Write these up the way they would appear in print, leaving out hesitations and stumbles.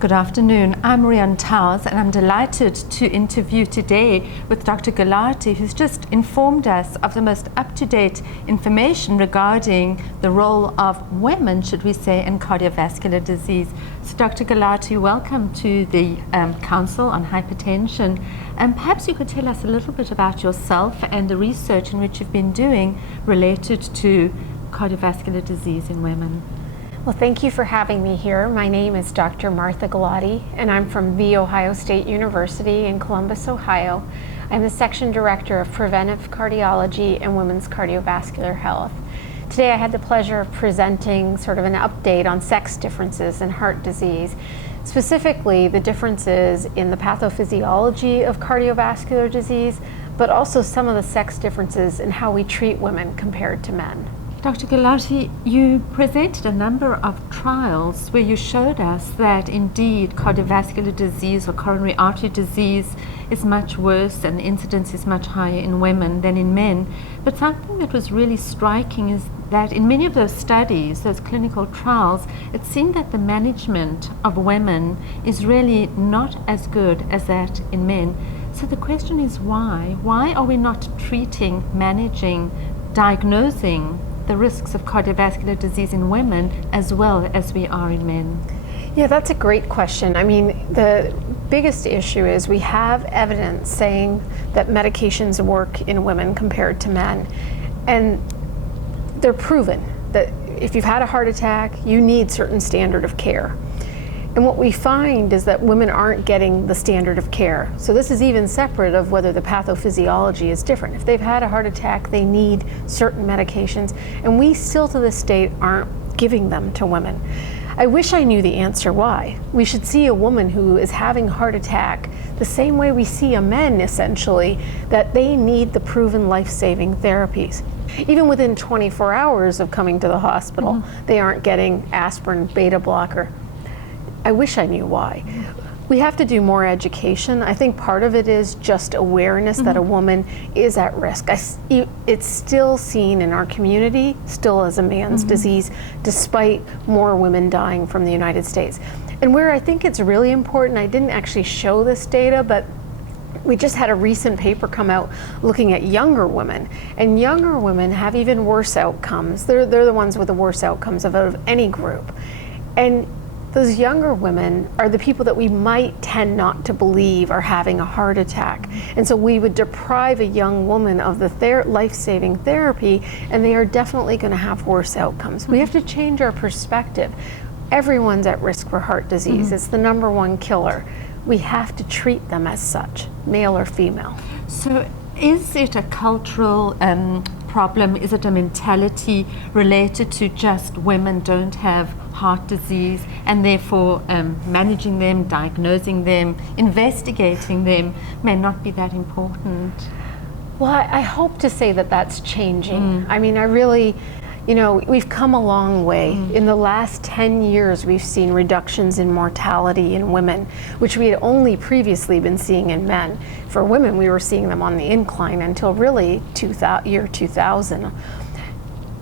Good afternoon. I'm Rhian Touyz, and I'm delighted to interview today with Dr. Gulati, who's just informed us of the most up-to-date information regarding the role of women, should we say, in cardiovascular disease. So Dr. Gulati, welcome to the Council on Hypertension. And perhaps you could tell us a little bit about yourself and the research in which you've been doing related to cardiovascular disease in women. Well, thank you for having me here. My name is Dr. Martha Gulati, and I'm from The Ohio State University in Columbus, Ohio. I'm the Section Director of Preventive Cardiology and Women's Cardiovascular Health. Today I had the pleasure of presenting sort of an update on sex differences in heart disease, specifically the differences in the pathophysiology of cardiovascular disease, but also some of the sex differences in how we treat women compared to men. Dr. Gulati, you presented a number of trials where you showed us that indeed cardiovascular disease or coronary artery disease is much worse and the incidence is much higher in women than in men. But something that was really striking is that in many of those studies, those clinical trials, it seemed that the management of women is really not as good as that in men. So the question is why? Why are we not treating, managing, diagnosing the risks of cardiovascular disease in women as well as we are in men? Yeah, that's a great question. I mean, the biggest issue is we have evidence saying that medications work in women compared to men. And they're proven that if you've had a heart attack, you need certain standard of care. And what we find is that women aren't getting the standard of care. So this is even separate of whether the pathophysiology is different. If they've had a heart attack, they need certain medications, and we still to this date aren't giving them to women. I wish I knew the answer why. We should see a woman who is having a heart attack the same way we see a man, essentially, that they need the proven life-saving therapies. Even within 24 hours of coming to the hospital, they aren't getting aspirin, beta blocker. I wish I knew why. We have to do more education. I think part of it is just awareness that a woman is at risk. It's still seen in our community, still as a man's disease, despite more women dying from the United States. And where I think it's really important, I didn't actually show this data, but we just had a recent paper come out looking at younger women, and younger women have even worse outcomes. They're the ones with the worst outcomes out of any group. And those younger women are the people that we might tend not to believe are having a heart attack. And so we would deprive a young woman of the life-saving therapy, and they are definitely going to have worse outcomes. We have to change our perspective. Everyone's at risk for heart disease. It's the #1 killer. We have to treat them as such, male or female. So is it a cultural problem? Is it a mentality related to just women don't have heart disease, and therefore managing them, diagnosing them, investigating them may not be that important? Well, I hope to say that that's changing. I mean, I really, we've come a long way. In the last 10 years, we've seen reductions in mortality in women, which we had only previously been seeing in men. For women, we were seeing them on the incline until really year 2000.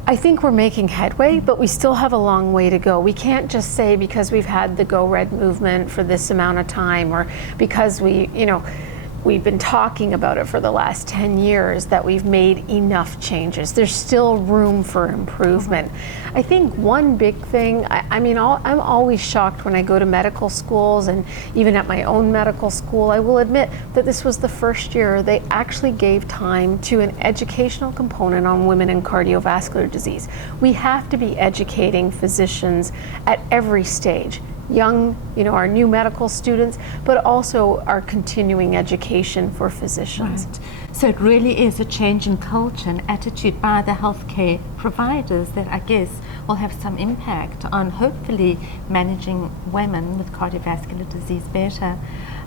I think we're making headway, but we still have a long way to go. We can't just say because we've had the Go Red movement for this amount of time, or because we've been talking about it for the last 10 years that we've made enough changes. There's still room for improvement. I think one big thing, I'm always shocked when I go to medical schools, and even at my own medical school, I will admit that this was the first year they actually gave time to an educational component on women and cardiovascular disease. We have to be educating physicians at every stage. Young, our new medical students, but also our continuing education for physicians. Right. So it really is a change in culture and attitude by the healthcare providers that I guess will have some impact on hopefully managing women with cardiovascular disease better.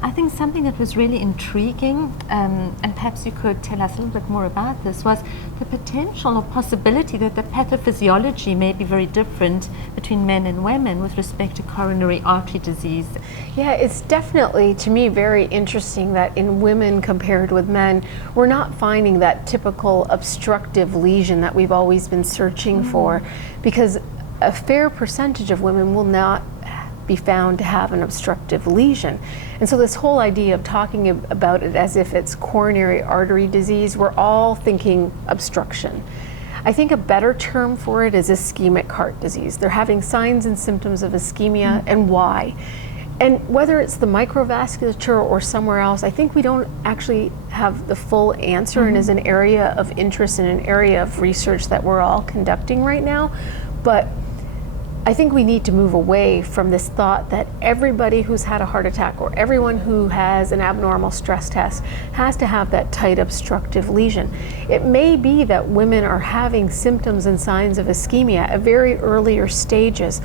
I think something that was really intriguing, and perhaps you could tell us a little bit more about this, was the potential or possibility that the pathophysiology may be very different between men and women with respect to coronary artery disease. Yeah, it's definitely, to me, very interesting that in women compared with men, we're not finding that typical obstructive lesion that we've always been searching for, because a fair percentage of women will not be found to have an obstructive lesion. And so this whole idea of talking about it as if it's coronary artery disease, we're all thinking obstruction. I think a better term for it is ischemic heart disease. They're having signs and symptoms of ischemia, and why. And whether it's the microvasculature or somewhere else, I think we don't actually have the full answer, and is an area of interest and an area of research that we're all conducting right now. But I think we need to move away from this thought that everybody who's had a heart attack or everyone who has an abnormal stress test has to have that tight obstructive lesion. It may be that women are having symptoms and signs of ischemia at very earlier stages.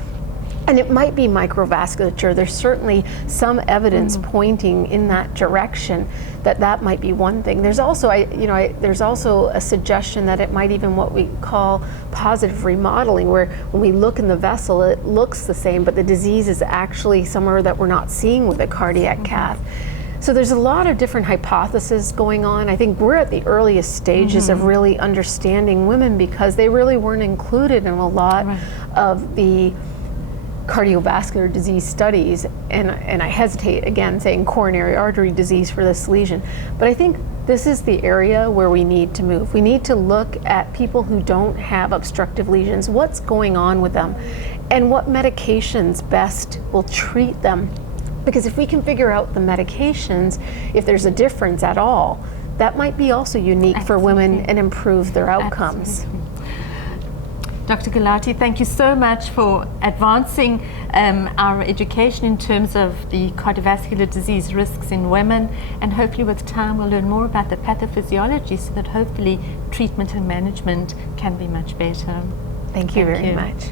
And it might be microvasculature. There's certainly some evidence pointing in that direction that that might be one thing. There's also, there's also a suggestion that it might even what we call positive remodeling, where when we look in the vessel, it looks the same, but the disease is actually somewhere that we're not seeing with a cardiac cath. So there's a lot of different hypotheses going on. I think we're at the earliest stages of really understanding women because they really weren't included in a lot of the cardiovascular disease studies, and I hesitate again saying coronary artery disease for this lesion, but I think this is the area where we need to move. We need to look at people who don't have obstructive lesions, what's going on with them, and what medications best will treat them. Because if we can figure out the medications, if there's a difference at all, that might be also unique for women and improve their outcomes. Absolutely. Dr. Gulati, thank you so much for advancing our education in terms of the cardiovascular disease risks in women, and hopefully with time we'll learn more about the pathophysiology so that hopefully treatment and management can be much better. Thank you very much.